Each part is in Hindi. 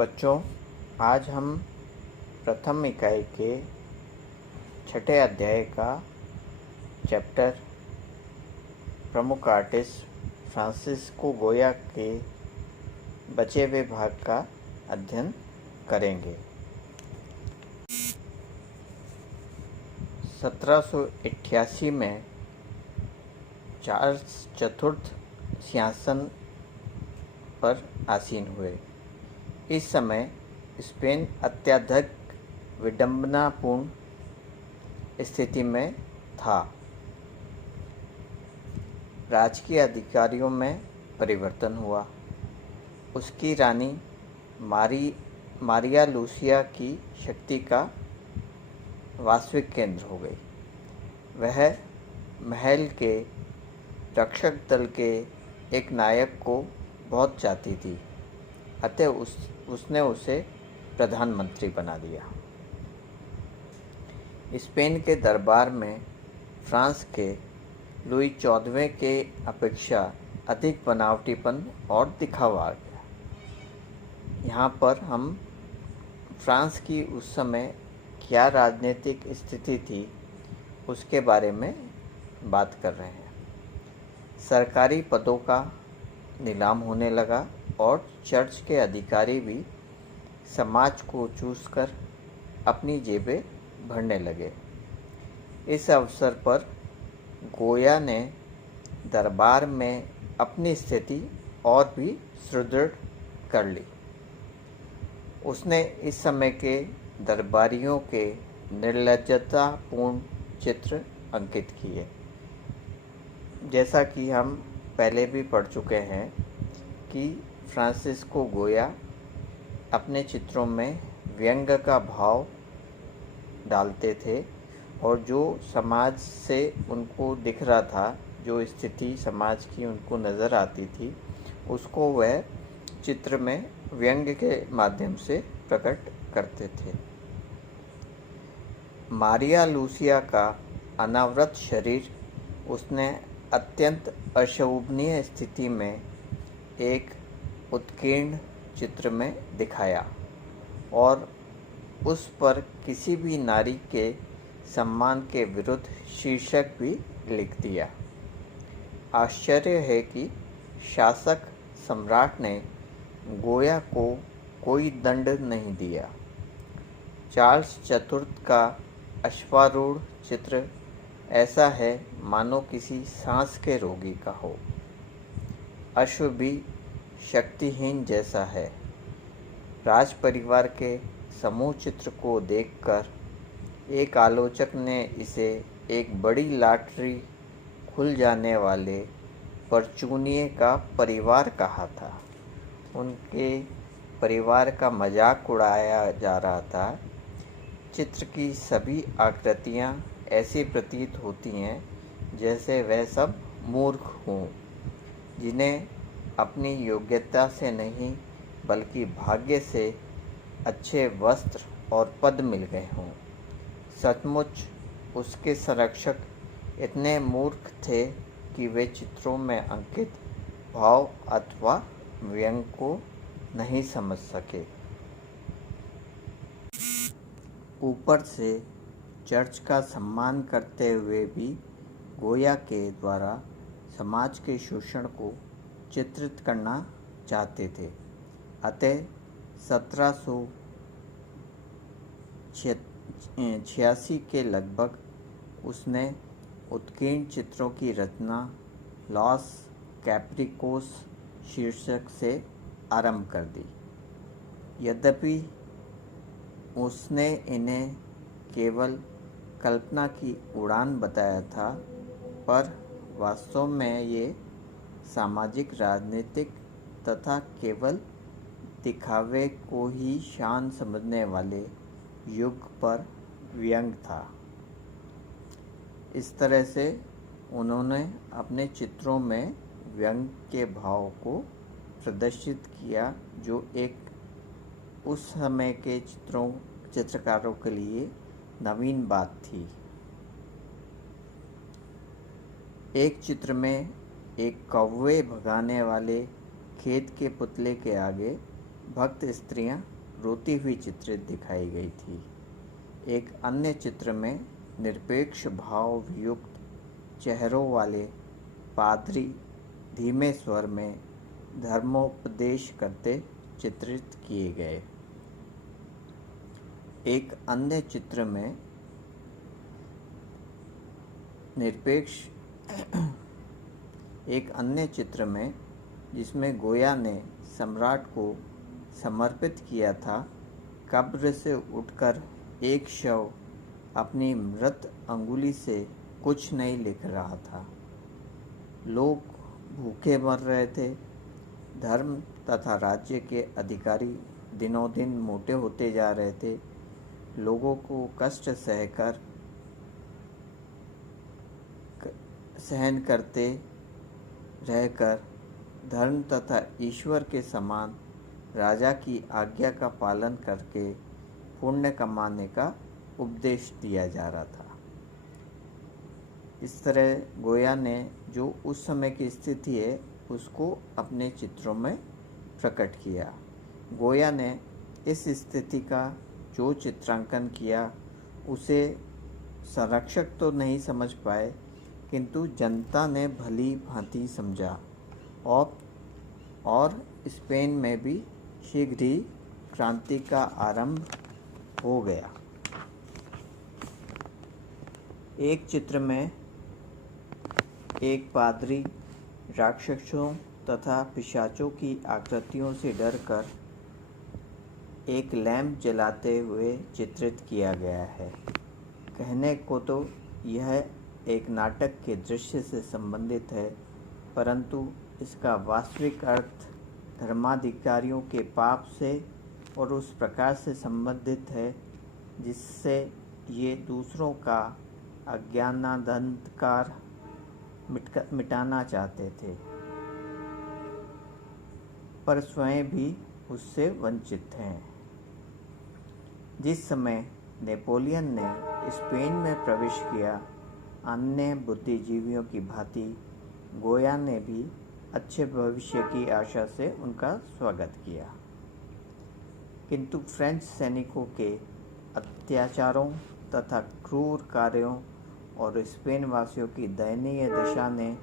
बच्चों, आज हम प्रथम इकाई के छठे अध्याय का चैप्टर प्रमुख आर्टिस्ट फ्रांसिस्को गोया के बचे हुए भाग का अध्ययन करेंगे। 1788 में चार्ल्स चतुर्थ सिंहासन पर आसीन हुए। इस समय स्पेन अत्यधिक विडंबनापूर्ण स्थिति में था। राजकीय अधिकारियों में परिवर्तन हुआ। उसकी रानी मारिया लूसिया की शक्ति का वास्तविक केंद्र हो गई। वह महल के रक्षक दल के एक नायक को बहुत चाहती थी, अतः उसने उसे प्रधानमंत्री बना दिया। स्पेन के दरबार में फ्रांस के लुई 14वें के अपेक्षा अधिक बनावटीपन और दिखावा आ गया। यहाँ पर हम फ्रांस की उस समय क्या राजनीतिक स्थिति थी उसके बारे में बात कर रहे हैं। सरकारी पदों का नीलाम होने लगा और चर्च के अधिकारी भी समाज को चूसकर अपनी जेबें भरने लगे। इस अवसर पर गोया ने दरबार में अपनी स्थिति और भी सुदृढ़ कर ली। उसने इस समय के दरबारियों के निर्लज्जतापूर्ण चित्र अंकित किए। जैसा कि हम पहले भी पढ़ चुके हैं कि फ्रांसिस्को गोया अपने चित्रों में व्यंग्य का भाव डालते थे और जो समाज से उनको दिख रहा था, जो स्थिति समाज की उनको नज़र आती थी, उसको वह चित्र में व्यंग्य के माध्यम से प्रकट करते थे। मारिया लूसिया का अनावृत शरीर उसने अत्यंत अशोभनीय स्थिति में एक उत्कीर्ण चित्र में दिखाया और उस पर किसी भी नारी के सम्मान के विरुद्ध शीर्षक भी लिख दिया। आश्चर्य है कि शासक सम्राट ने गोया को कोई दंड नहीं दिया। चार्ल्स चतुर्थ का अश्वारूढ़ चित्र ऐसा है मानो किसी सांस के रोगी का हो। अश्व भी शक्तिहीन जैसा है। राज परिवार के समूह चित्र को देखकर एक आलोचक ने इसे एक बड़ी लॉटरी खुल जाने वाले परचूनिये का परिवार कहा था। उनके परिवार का मजाक उड़ाया जा रहा था। चित्र की सभी आकृतियाँ ऐसी प्रतीत होती हैं जैसे वह सब मूर्ख हों, जिन्हें अपनी योग्यता से नहीं बल्कि भाग्य से अच्छे वस्त्र और पद मिल गए हों। सचमुच उसके संरक्षक इतने मूर्ख थे कि वे चित्रों में अंकित भाव अथवा व्यंग को नहीं समझ सके। ऊपर से चर्च का सम्मान करते हुए भी गोया के द्वारा समाज के शोषण को चित्रित करना चाहते थे। अतः 1786 के लगभग उसने उत्कीर्ण चित्रों की रचना लॉस कैप्रिकोस शीर्षक से आरंभ कर दी। यद्यपि उसने इन्हें केवल कल्पना की उड़ान बताया था, पर वास्तव में ये सामाजिक, राजनीतिक तथा केवल दिखावे को ही शान समझने वाले युग पर व्यंग था। इस तरह से उन्होंने अपने चित्रों में व्यंग के भाव को प्रदर्शित किया, जो एक उस समय के चित्रकारों के लिए नवीन बात थी। एक चित्र में एक कौवे भगाने वाले खेत के पुतले के आगे भक्त स्त्रियां रोती हुई चित्रित दिखाई गई थी। एक अन्य चित्र में निरपेक्ष भाव युक्त चेहरों वाले पादरी धीमे स्वर में धर्मोपदेश करते चित्रित किए गए। एक अन्य चित्र में जिसमें गोया ने सम्राट को समर्पित किया था, कब्र से उठकर एक शव अपनी मृत अंगुली से कुछ नहीं लिख रहा था। लोग भूखे मर रहे थे। धर्म तथा राज्य के अधिकारी दिनों दिन मोटे होते जा रहे थे। लोगों को कष्ट सहन करते रहकर धर्म तथा ईश्वर के समान राजा की आज्ञा का पालन करके पुण्य कमाने का उपदेश दिया जा रहा था। इस तरह गोया ने जो उस समय की स्थिति है उसको अपने चित्रों में प्रकट किया। गोया ने इस स्थिति का जो चित्रांकन किया उसे संरक्षक तो नहीं समझ पाए, किंतु जनता ने भली भांति समझा और स्पेन में भी शीघ्र ही क्रांति का आरंभ हो गया। एक चित्र में एक पादरी राक्षसों तथा पिशाचों की आकृतियों से डरकर एक लैंप जलाते हुए चित्रित किया गया है। कहने को तो यह एक नाटक के दृश्य से संबंधित है, परंतु इसका वास्तविक अर्थ धर्माधिकारियों के पाप से और उस प्रकार से संबंधित है जिससे ये दूसरों का अज्ञानांधकार मिटाना चाहते थे, पर स्वयं भी उससे वंचित हैं। जिस समय नेपोलियन ने स्पेन में प्रवेश किया, अन्य बुद्धिजीवियों की भांति गोया ने भी अच्छे भविष्य की आशा से उनका स्वागत किया, किंतु फ्रेंच सैनिकों के अत्याचारों तथा क्रूर कार्यों और स्पेन वासियों की दयनीय दशा ने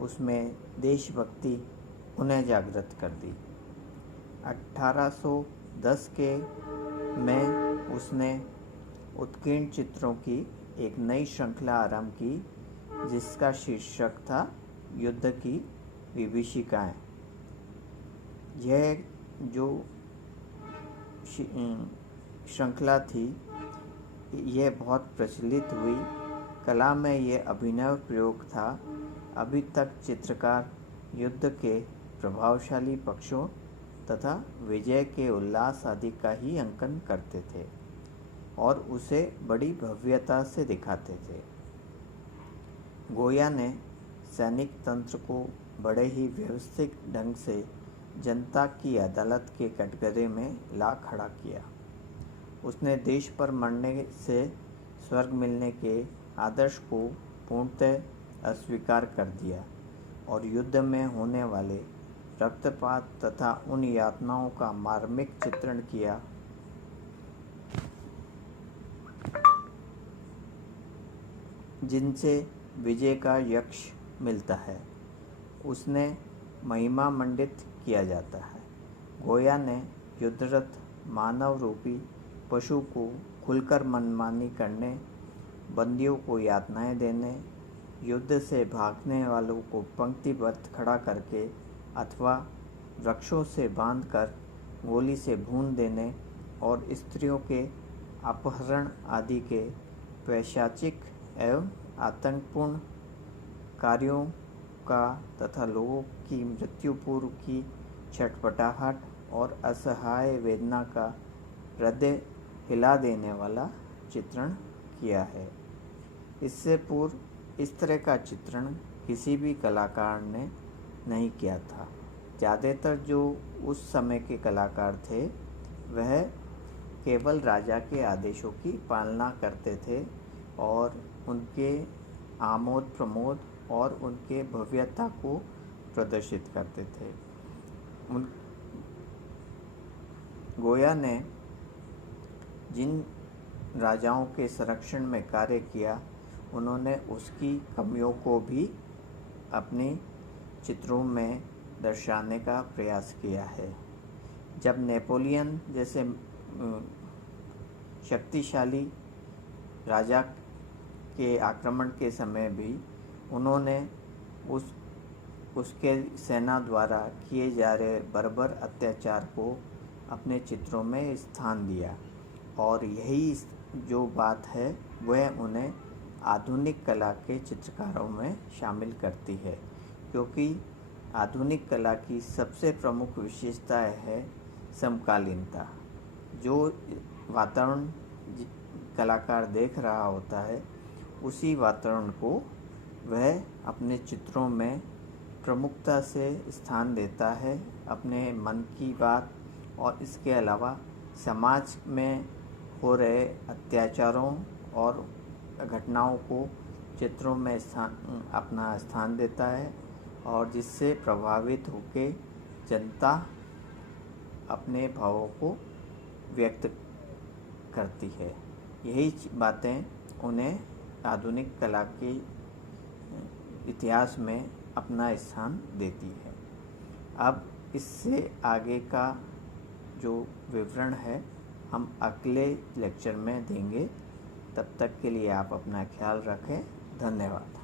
उसमें देशभक्ति पुनः जागृत कर दी। 1810 में उसने उत्कीर्ण चित्रों की एक नई श्रृंखला आरंभ की, जिसका शीर्षक था युद्ध की विभीषिकाएं। यह जो श्रृंखला थी यह बहुत प्रचलित हुई। कला में यह अभिनव प्रयोग था। अभी तक चित्रकार युद्ध के प्रभावशाली पक्षों तथा विजय के उल्लास आदि का ही अंकन करते थे और उसे बड़ी भव्यता से दिखाते थे। गोया ने सैनिक तंत्र को बड़े ही व्यवस्थित ढंग से जनता की अदालत के कटघरे में ला खड़ा किया। उसने देश पर मरने से स्वर्ग मिलने के आदर्श को पूर्णतः अस्वीकार कर दिया और युद्ध में होने वाले रक्तपात तथा उन यातनाओं का मार्मिक चित्रण किया जिनसे विजय का यश मिलता है, उसने महिमा मंडित किया जाता है। गोया ने युद्धरत मानव रूपी पशु को खुलकर मनमानी करने, बंदियों को यातनाएं देने, युद्ध से भागने वालों को पंक्तिबद्ध खड़ा करके अथवा वृक्षों से बांधकर गोली से भून देने और स्त्रियों के अपहरण आदि के पैशाचिक एवं आतंकपूर्ण कार्यों का तथा लोगों की मृत्यु पूर्व की छटपटाहट और असहाय वेदना का हृदय हिला देने वाला चित्रण किया है। इससे पूर्व इस तरह का चित्रण किसी भी कलाकार ने नहीं किया था। ज़्यादातर जो उस समय के कलाकार थे वह केवल राजा के आदेशों की पालना करते थे और उनके आमोद प्रमोद और उनके भव्यता को प्रदर्शित करते थे। गोया ने जिन राजाओं के संरक्षण में कार्य किया, उन्होंने उसकी कमियों को भी अपने चित्रों में दर्शाने का प्रयास किया है। जब नेपोलियन जैसे शक्तिशाली राजा के आक्रमण के समय भी उन्होंने उसके सेना द्वारा किए जा रहे बर्बर अत्याचार को अपने चित्रों में स्थान दिया, और यही जो बात है वह उन्हें आधुनिक कला के चित्रकारों में शामिल करती है, क्योंकि आधुनिक कला की सबसे प्रमुख विशेषता है समकालीनता। जो वातावरण कलाकार देख रहा होता है, उसी वातावरण को वह अपने चित्रों में प्रमुखता से स्थान देता है, अपने मन की बात और इसके अलावा समाज में हो रहे अत्याचारों और घटनाओं को चित्रों में अपना स्थान देता है, और जिससे प्रभावित होकर जनता अपने भावों को व्यक्त करती है। यही बातें उन्हें आधुनिक कला के इतिहास में अपना स्थान देती है। अब इससे आगे का जो विवरण है हम अगले लेक्चर में देंगे। तब तक के लिए आप अपना ख्याल रखें। धन्यवाद।